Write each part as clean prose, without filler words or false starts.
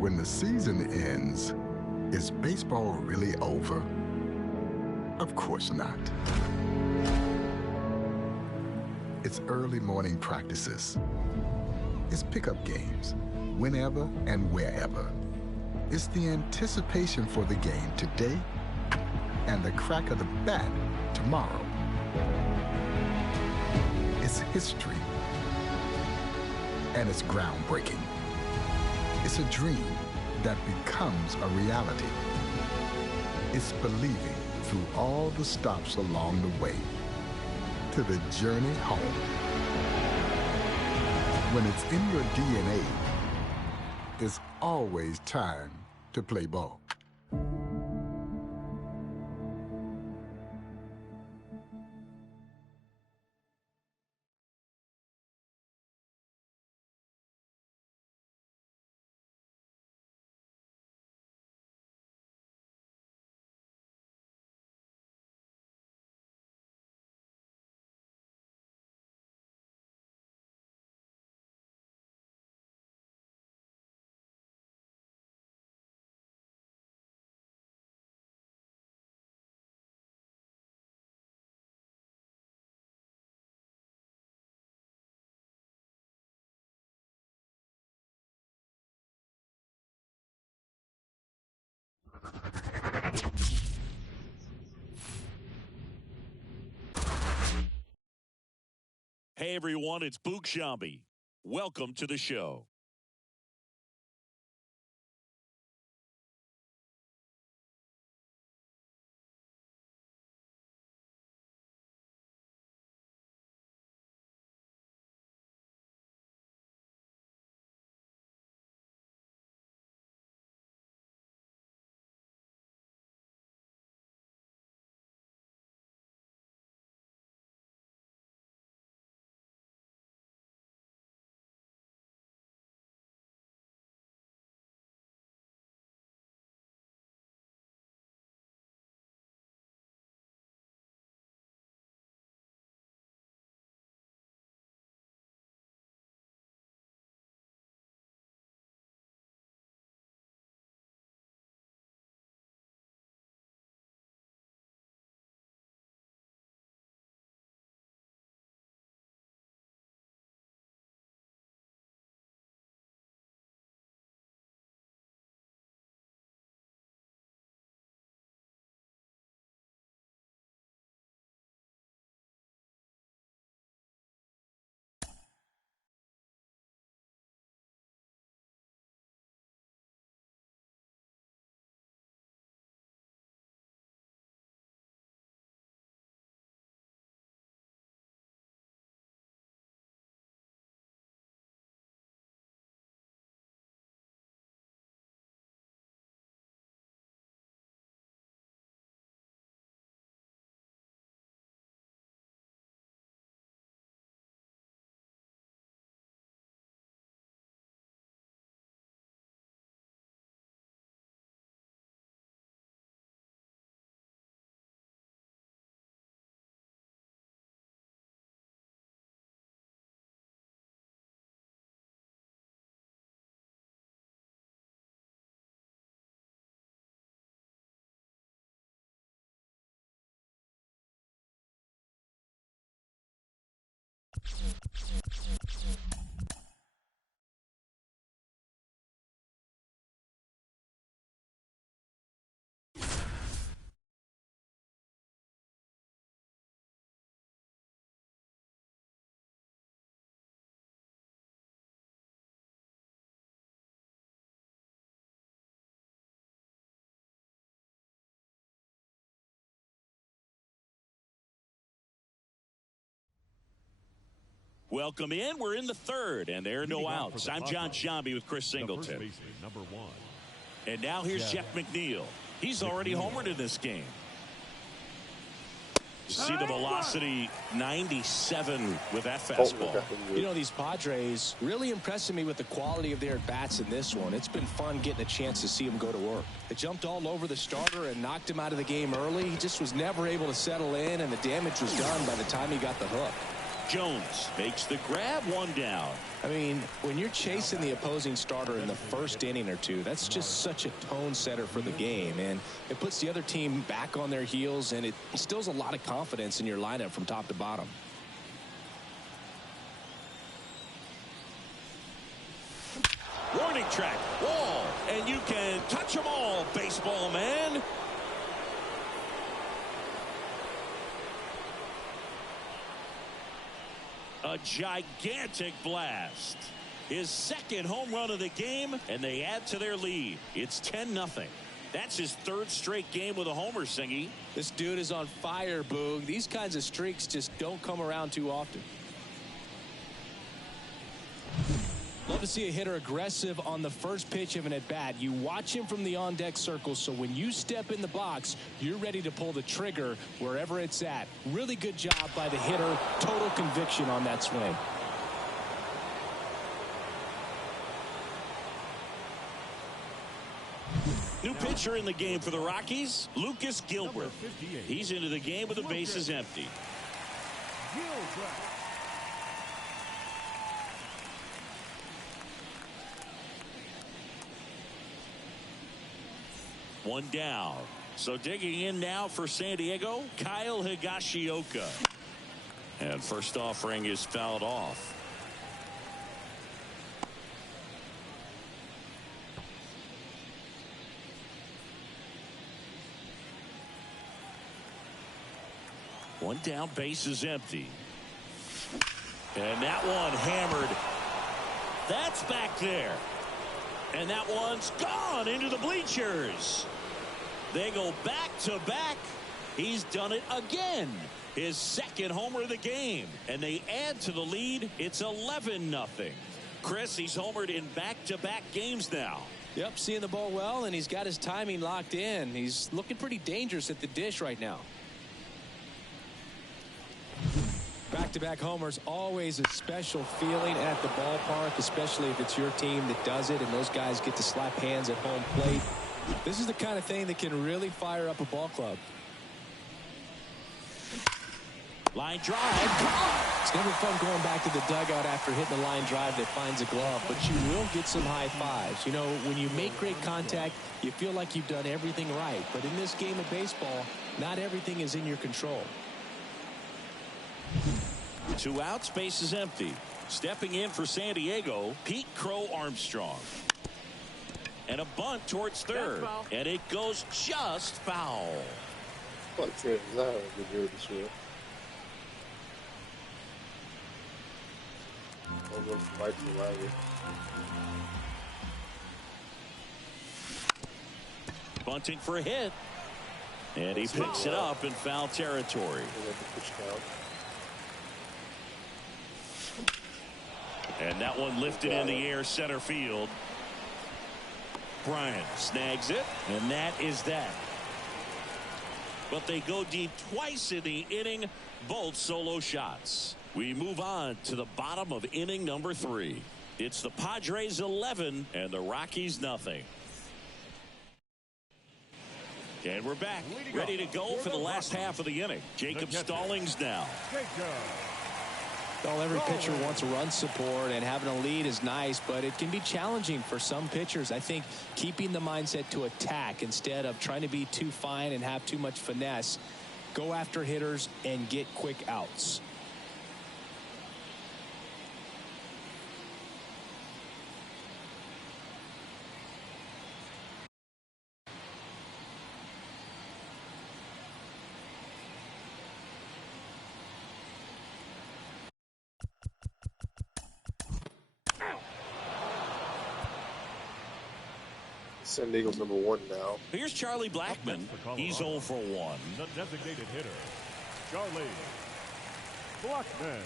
When the season ends, is baseball really over? Of course not. It's early morning practices. It's pickup games, whenever and wherever. It's the anticipation for the game today and the crack of the bat tomorrow. It's history, and it's groundbreaking. It's a dream that becomes a reality. It's believing through all the stops along the way to the journey home. When it's in your DNA, it's always time to play ball. Hey everyone, it's Boog Sciambi. Welcome to the show. Welcome in. We're in the third, and there are no outs. I'm Jon Sciambi with Chris Singleton. Number one. And now here's Jeff McNeil. He's already homered in this game. See the velocity, 97 with that fastball. You know, these Padres really impressing me with the quality of their at-bats in this one. It's been fun getting a chance to see them go to work. They jumped all over the starter and knocked him out of the game early. He just was never able to settle in, and the damage was done by the time he got the hook. Jones makes the grab, one down. I mean, when you're chasing the opposing starter in the first inning or two, that's just such a tone setter for the game, and it puts the other team back on their heels, and it instills a lot of confidence in your lineup from top to bottom. Warning track, wall, and you can touch them all, baseball man. A gigantic blast. His second home run of the game, and they add to their lead. It's 10-0. That's his third straight game with a homer, Singy. This dude is on fire, Boog. These kinds of streaks just don't come around too often. Love to see a hitter aggressive on the first pitch of an at-bat. You watch him from the on-deck circle, so when you step in the box, you're ready to pull the trigger wherever it's at. Really good job by the hitter. Total conviction on that swing. New pitcher in the game for the Rockies, Lucas Gilbert. He's into the game with the bases empty. One down. So digging in now for San Diego, Kyle Higashioka. And first offering is fouled off. One down, base is empty. And that one hammered. That's back there. And that one's gone into the bleachers. They go back to back. He's done it again. His second homer of the game. And they add to the lead. It's 11-0. Chris, he's homered in back-to-back games now. Yep, seeing the ball well, and he's got his timing locked in. He's looking pretty dangerous at the dish right now. Back-to-back homers, always a special feeling at the ballpark, especially if it's your team that does it and those guys get to slap hands at home plate. This is the kind of thing that can really fire up a ball club. Line drive. It's never fun going back to the dugout after hitting a line drive that finds a glove, but you will get some high fives. You know, when you make great contact, you feel like you've done everything right. But in this game of baseball, not everything is in your control. 2 outs, base is empty. Stepping in for San Diego, Pete Crow Armstrong. And a bunt towards third. And it goes just foul. What trade is that a good year this year? I'll go from right to right. Bunting for a hit. And he picks it up in foul territory. And that one lifted in the air center field. Bryant snags it, and that is that. But they go deep twice in the inning, both solo shots. We move on to the bottom of inning number 3. It's the Padres 11 and the Rockies nothing. And we're back, ready to go for the last half of the inning. Jacob Stallings now. Well, every pitcher wants run support, and having a lead is nice, but it can be challenging for some pitchers. I think keeping the mindset to attack instead of trying to be too fine and have too much finesse, go after hitters and get quick outs. San Diego's number 1 now. Here's Charlie Blackmon. He's 0 for 1. The designated hitter, Charlie Blackmon.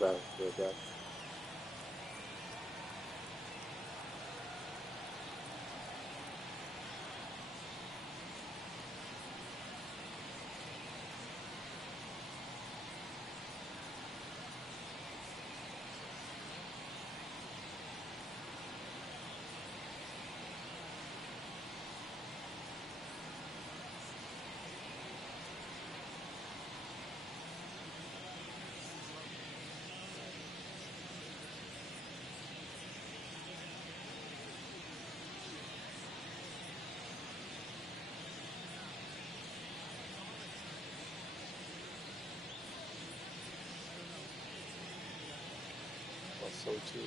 Back, back. So too.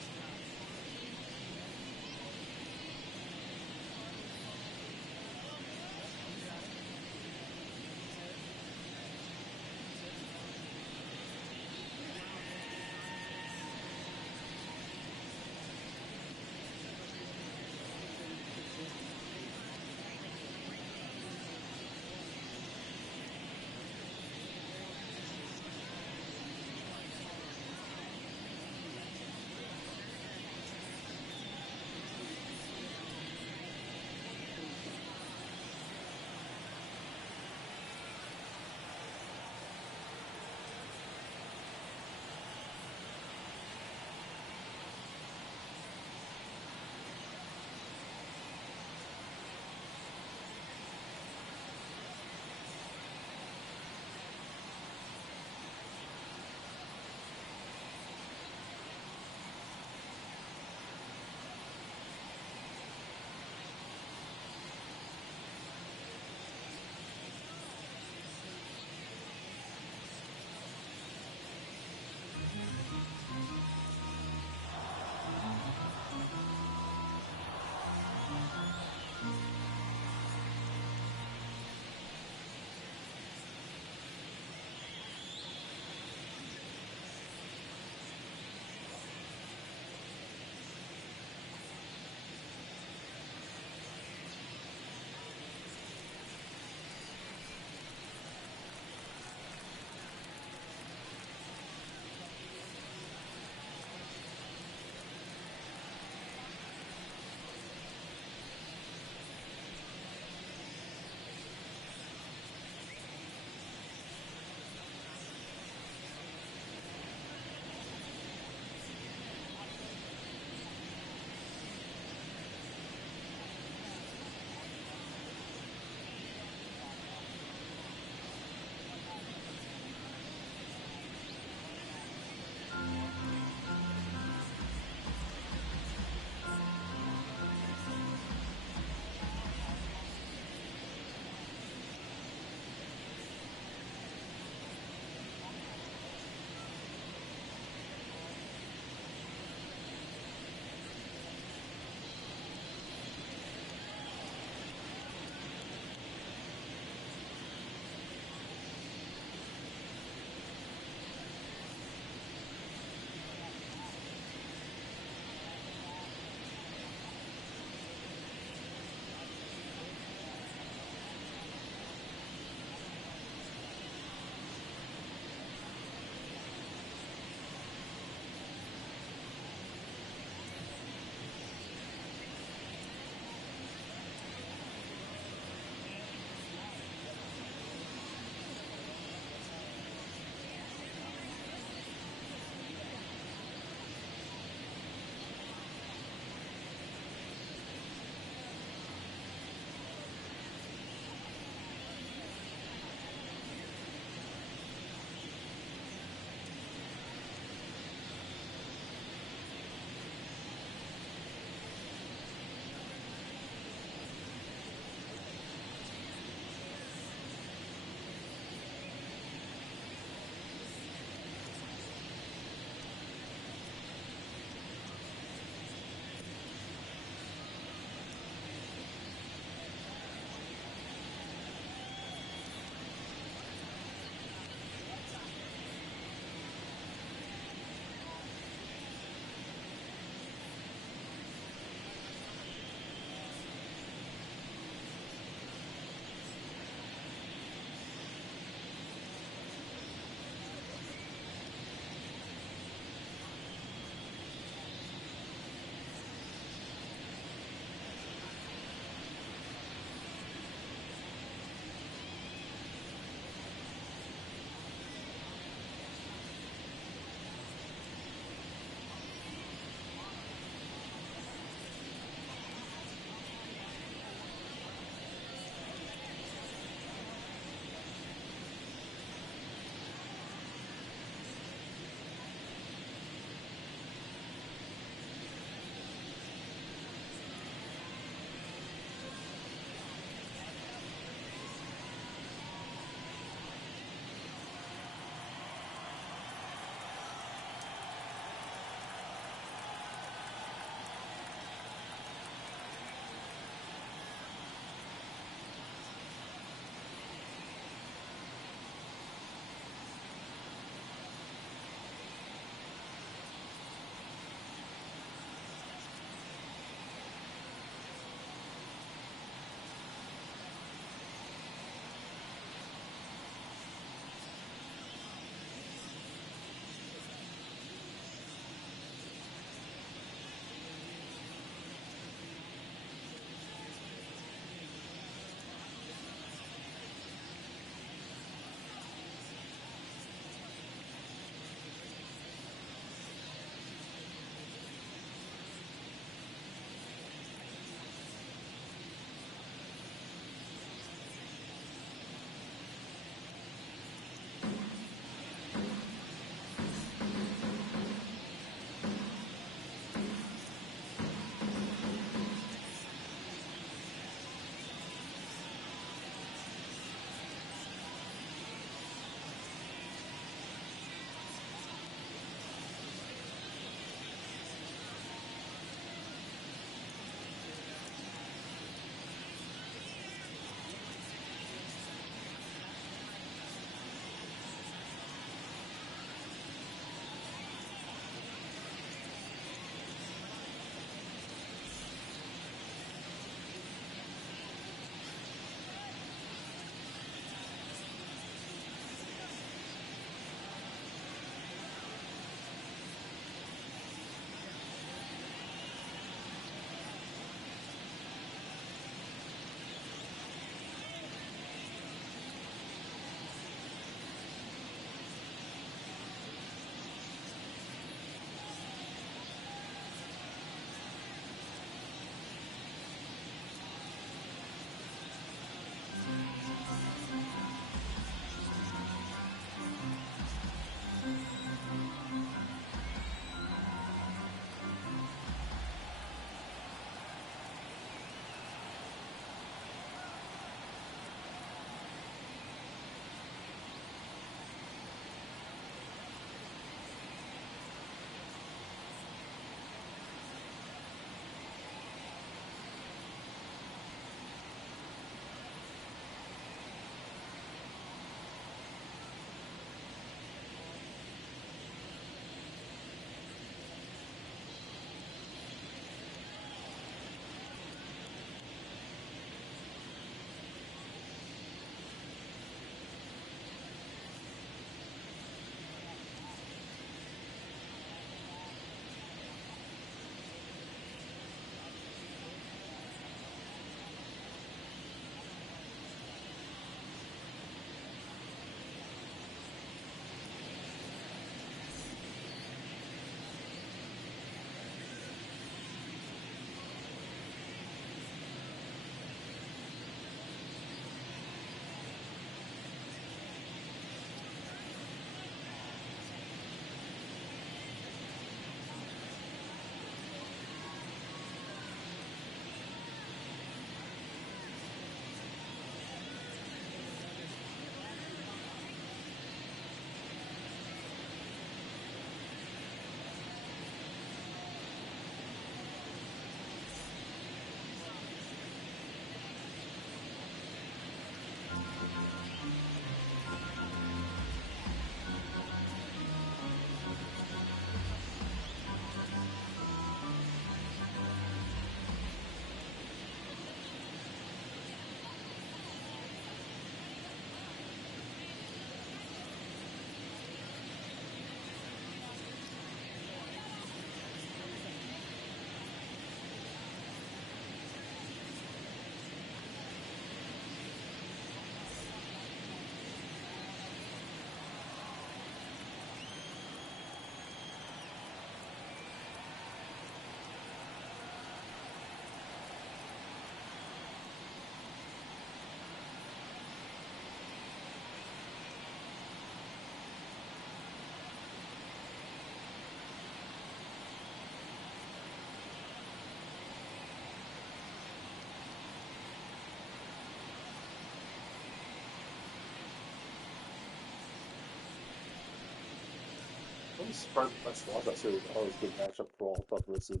I'm surprised I watched that series. That was a good matchup for Peralta versus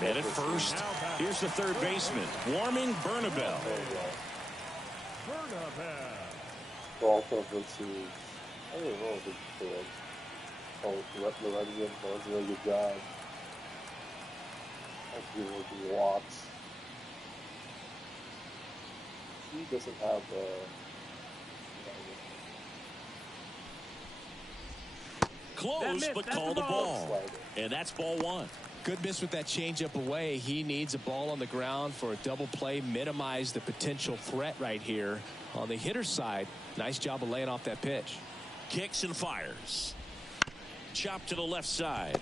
And at first, here's the third baseman, warming Bernabel. Peralta versus, I don't know if it was. Oh, Lorenzen does a really good job. I'll give him Watts. He doesn't have Close, but called the ball. And that's ball one. Good miss with that changeup away. He needs a ball on the ground for a double play, minimize the potential threat right here. On the hitter's side, nice job of laying off that pitch. Kicks and fires. Chop to the left side.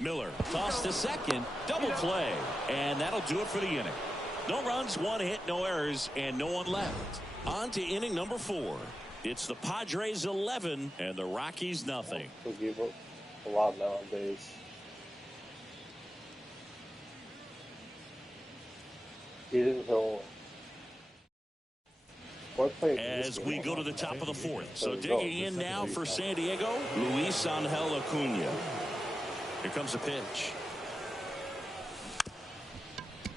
Miller tossed to second. Double play. And that'll do it for the inning. No runs, one hit, no errors, and no one left. On to inning number 4. It's the Padres 11 and the Rockies nothing. They gave up a lot now on base. Hayden Hill. As we go to the top of the 4th. So digging in now for San Diego, Luis Angel Acuna. Here comes a pitch.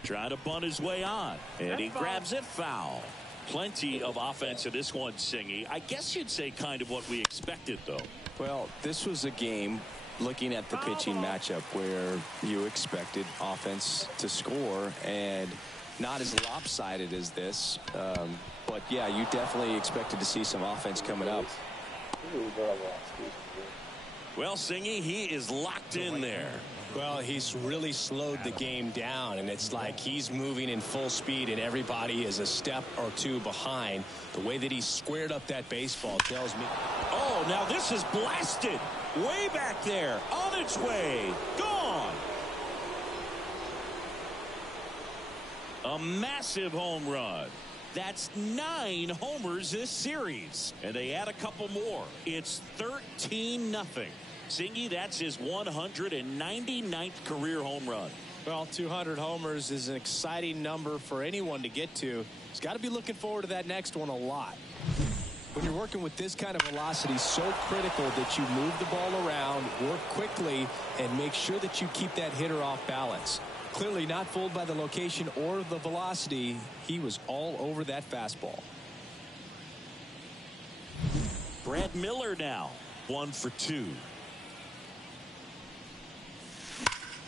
Trying to bunt his way on. And he grabs it foul. Plenty of offense in this one, Singy. I guess you'd say kind of what we expected, though. Well, this was a game, looking at the pitching matchup, where you expected offense to score, and not as lopsided as this. But, yeah, you definitely expected to see some offense coming up. Well, Singy, he is locked in there. Well, he's really slowed the game down, and it's like he's moving in full speed, and everybody is a step or two behind. The way that he squared up that baseball tells me. Oh, now this is blasted. Way back there. On its way. Gone. A massive home run. That's 9 homers this series. And they add a couple more. It's 13-0. Singy, that's his 199th career home run. Well, 200 homers is an exciting number for anyone to get to. He's got to be looking forward to that next one a lot. When you're working with this kind of velocity, so critical that you move the ball around, work quickly, and make sure that you keep that hitter off balance. Clearly not fooled by the location or the velocity. He was all over that fastball. Brad Miller now, 1 for 2.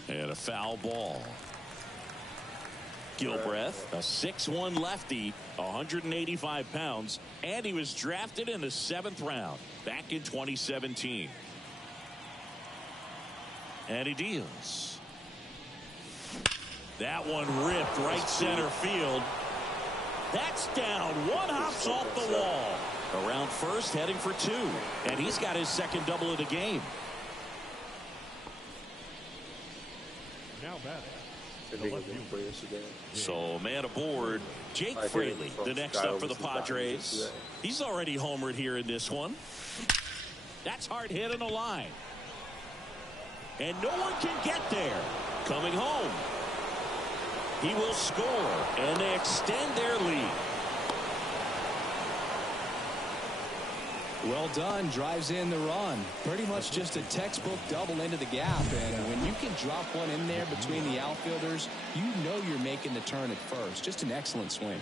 And a foul ball. Gilbreth, a 6'1 lefty, 185 pounds, and he was drafted in the 7th round back in 2017. And he deals. That one ripped right center field. That's down. One hops off the wall. Around first, heading for 2. And he's got his second double of the game. Now batting. So man aboard, Jake Fraley, the next up for the Padres. He's already homered here in this one. That's hard hit in the line. And no one can get there. Coming home. He will score, and they extend their lead. Well done, drives in the run. Pretty much just a textbook double into the gap, and when you can drop one in there between the outfielders, you know you're making the turn at first. Just an excellent swing.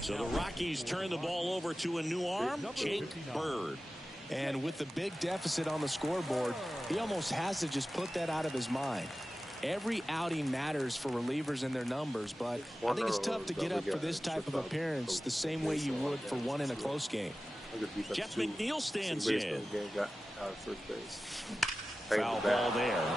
So the Rockies turn the ball over to a new arm, Jake Bird. And with the big deficit on the scoreboard, he almost has to just put that out of his mind. Every outing matters for relievers and their numbers, but I think it's tough to get up for this type of appearance the same way you would for one in a close game. Jeff McNeil stands in. Foul ball there.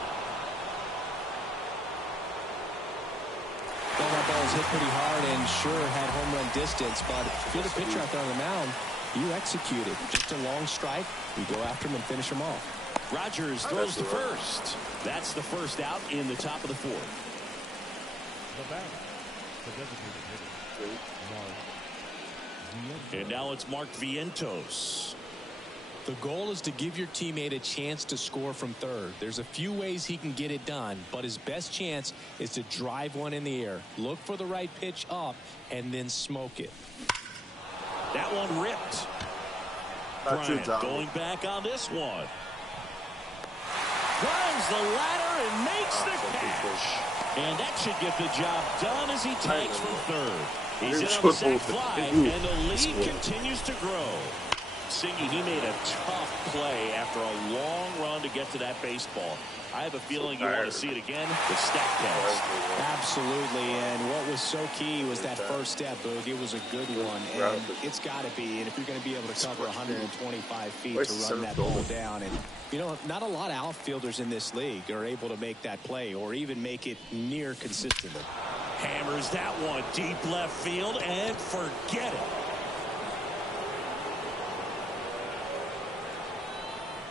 Well, that ball was hit pretty hard and sure had home run distance, but if you're the pitcher out there on the mound, you execute it. Just a long strike, you go after him and finish him off. Rogers throws to first. That's the first out in the top of the 4th. The batter, the designated hitter, Mark Vientos. And now it's Mark Vientos. The goal is to give your teammate a chance to score from third. There's a few ways he can get it done, but his best chance is to drive one in the air. Look for the right pitch up and then smoke it. That one ripped. Bryant going back on this one. Climbs the ladder and makes the catch. And that should get the job done as he takes from third. He's in on the sac fly, and the lead continues to grow. Singy, he made a tough play after a long run to get to that baseball. I have a feeling you want to see it again with stat pads. Absolutely, and what was so key was that first step, Boog. It was a good one, and it's got to be. And if you're going to be able to cover 125 feet to run that ball down, and you know, not a lot of outfielders in this league are able to make that play or even make it near consistently. Hammers that one deep left field and forget it.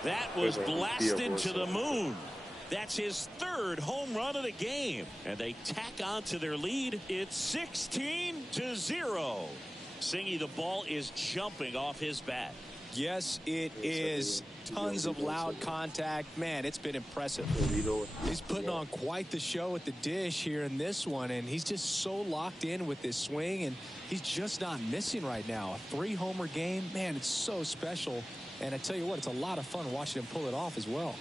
That was blasted to the moon. That's his third home run of the game. And they tack on to their lead. It's 16-0. Singy, the ball is jumping off his bat. Yes, it is. Tons of loud contact. Man, it's been impressive. He's putting on quite the show at the dish here in this one, and he's just so locked in with this swing, and he's just not missing right now. A 3-homer game, man, it's so special. And I tell you what, it's a lot of fun watching him pull it off as well.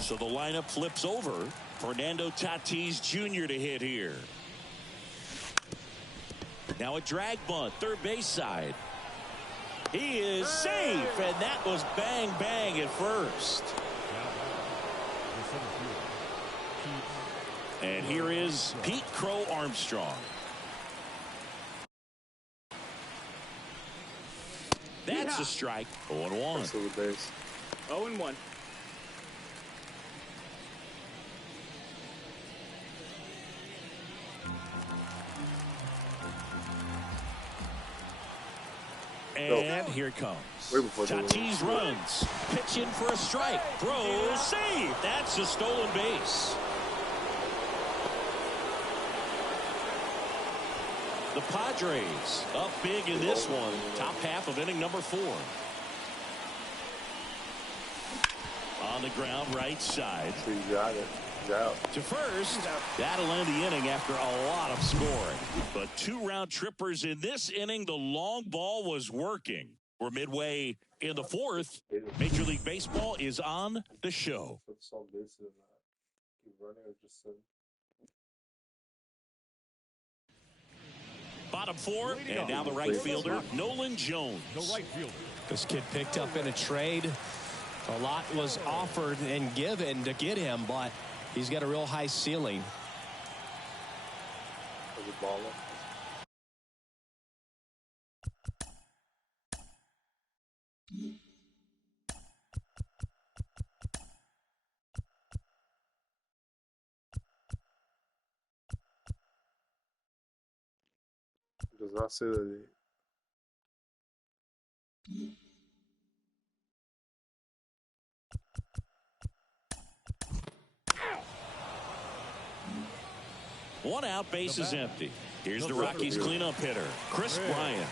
So the lineup flips over. Fernando Tatis Jr. to hit here. Now a drag bunt, third base side. He is safe, and that was bang, bang at first. And here is Pete Crow Armstrong. That's a strike. 0-1. 0-1. And here it comes. Tatis runs. Pitch in for a strike. Throws. Save. That's a stolen base. The Padres up big in this one. Top half of inning number 4. On the ground, right side. So you got it. He's out. To first. That'll end the inning after a lot of scoring. But 2 round trippers in this inning. The long ball was working. We're midway in the 4th. Major League Baseball is on the show. Put some bases in that. Keep running or just sitting. Bottom 4, and now the right fielder, Nolan Jones. The right fielder. This kid picked up in a trade. A lot was offered and given to get him, but he's got a real high ceiling. Does not say that. One out, base is empty. Here's the Rockies cleanup hitter, Chris Bryant.